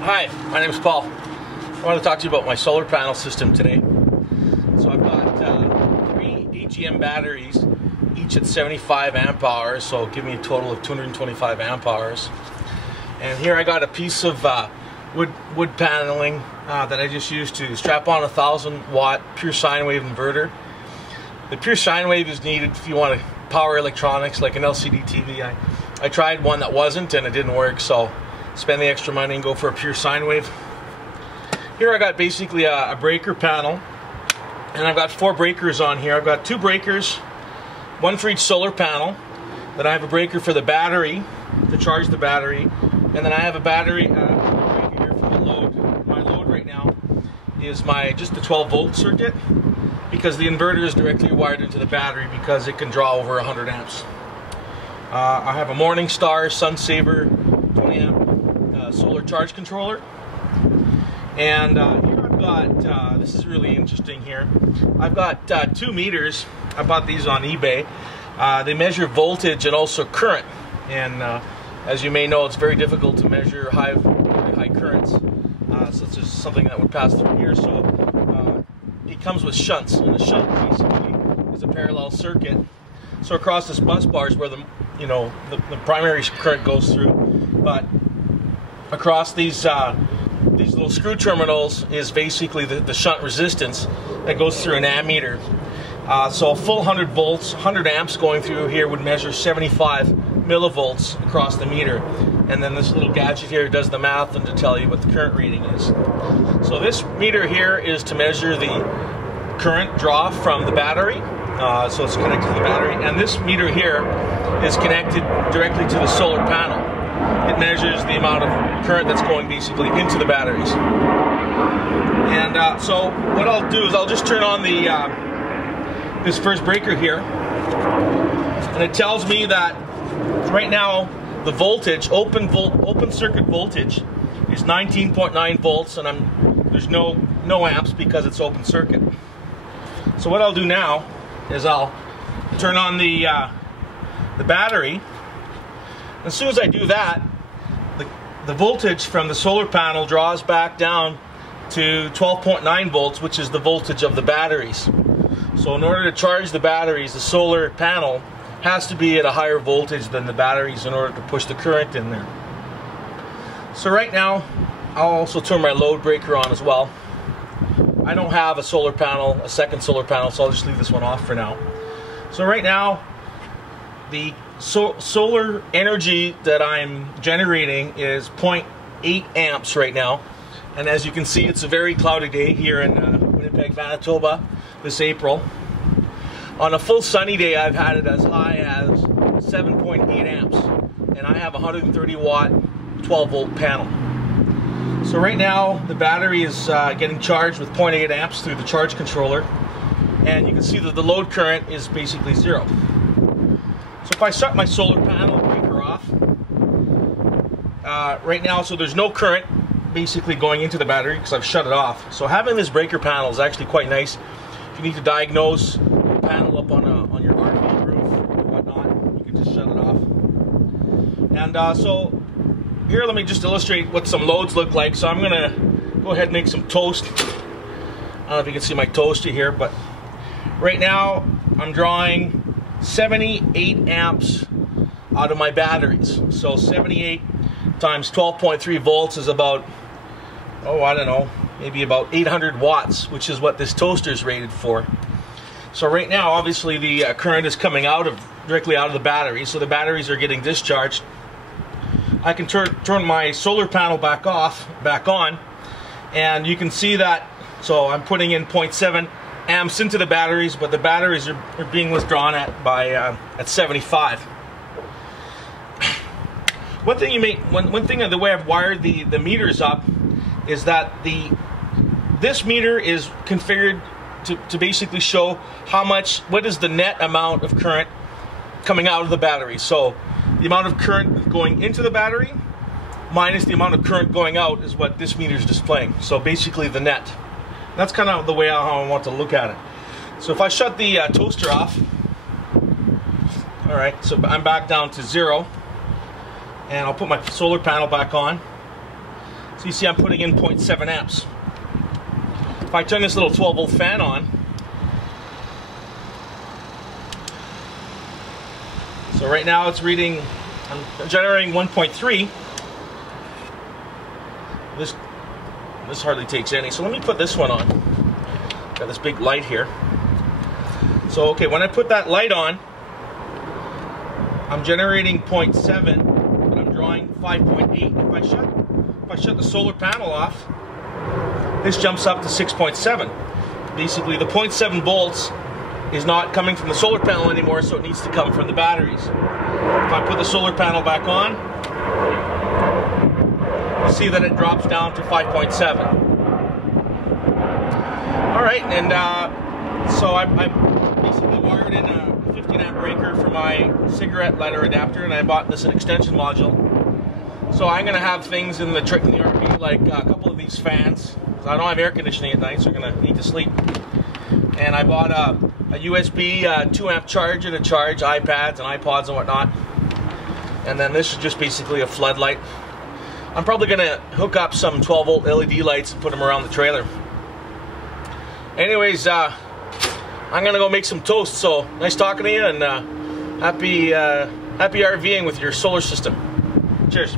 Hi, my name is Paul. I want to talk to you about my solar panel system today. So I've got 3 AGM batteries, each at 75 amp hours, so give me a total of 225 amp hours. And here I got a piece of wood paneling that I just used to strap on a 1000-watt pure sine wave inverter. The pure sine wave is needed if you want to power electronics like an LCD TV. I tried one that wasn't and it didn't work, so spend the extra money and go for a pure sine wave. Here I got basically a breaker panel, and I've got 4 breakers on here. I've got 2 breakers, one for each solar panel. Then I have a breaker for the battery to charge the battery, and then I have a battery breaker here for the load. My load right now is just the 12-volt circuit, because the inverter is directly wired into the battery because it can draw over 100 amps. I have a Morningstar SunSaver 20 amp solar charge controller, and here I've got this is really interesting here. I've got 2 meters. I bought these on eBay. They measure voltage and also current, and as you may know, it's very difficult to measure very high currents, such as something that would pass through here. So it comes with shunts, and a shunt basically is a parallel circuit. So across this bus bar is where the primary current goes through, but across these little screw terminals is basically the shunt resistance that goes through an ammeter. So a full 100 volts, 100 amps going through here would measure 75 millivolts across the meter. And then this little gadget here does the math and to tell you what the current reading is. So this meter here is to measure the current draw from the battery. So it's connected to the battery. And this meter here is connected directly to the solar panel. It measures the amount of current that's going basically into the batteries. And so what I'll do is I'll just turn on this first breaker here, and it tells me that right now the voltage, open circuit voltage, is 19.9 volts, and there's no amps because it's open circuit. So what I'll do now is I'll turn on the battery. As soon as I do that, the voltage from the solar panel draws back down to 12.9 volts, which is the voltage of the batteries. So in order to charge the batteries, the solar panel has to be at a higher voltage than the batteries in order to push the current in there. So right now, I'll also turn my load breaker on as well. I don't have a solar panel, a second solar panel, so I'll just leave this one off for now. So right now, the solar energy that I'm generating is 0.8 amps right now. And as you can see, it's a very cloudy day here in Winnipeg, Manitoba this April. On a full sunny day, I've had it as high as 7.8 amps. And I have a 130 watt 12 volt panel. So right now, the battery is getting charged with 0.8 amps through the charge controller. And you can see that the load current is basically 0. So if I shut my solar panel breaker off, right now, so there's no current basically going into the battery because I've shut it off. So having this breaker panel is actually quite nice. If you need to diagnose your panel up on your RV roof or whatnot, you can just shut it off. And so here, let me just illustrate what some loads look like. So I'm gonna go ahead and make some toast. I don't know if you can see my toaster here, but right now I'm drawing 78 amps out of my batteries. So 78 times 12.3 volts is about, I don't know, maybe about 800 watts, which is what this toaster is rated for. So right now, obviously, the current is coming directly out of the battery, so the batteries are getting discharged. I can turn my solar panel back on, and you can see that. So I'm putting in 0.7 amps into the batteries, but the batteries are being withdrawn at 75. One thing the way I've wired the meters up is that this meter is configured to basically show what is the net amount of current coming out of the battery. So the amount of current going into the battery minus the amount of current going out is what this meter is displaying. So basically the net. That's kind of the way how I want to look at it. So if I shut the toaster off, all right, so I'm back down to 0, and I'll put my solar panel back on. So you see I'm putting in 0.7 amps. If I turn this little 12 volt fan on, so right now it's reading, I'm generating 1.3. This hardly takes any, so let me put this one on. Got this big light here. So okay, when I put that light on, I'm generating 0.7, but I'm drawing 5.8. If I shut the solar panel off, this jumps up to 6.7. Basically, the 0.7 volts is not coming from the solar panel anymore, so it needs to come from the batteries. If I put the solar panel back on, you see that it drops down to 5.7. Alright, and so I basically wired in a 15 amp breaker for my cigarette lighter adapter, and I bought this an extension module. So I'm going to have things in the RV, like a couple of these fans. I don't have air conditioning at night, so I'm going to need to sleep. And I bought a USB 2 amp charger to charge iPads and iPods and whatnot. And then this is just basically a floodlight. I'm probably going to hook up some 12 volt LED lights and put them around the trailer. Anyways, I'm going to go make some toast. So nice talking to you, and happy RVing with your solar system. Cheers.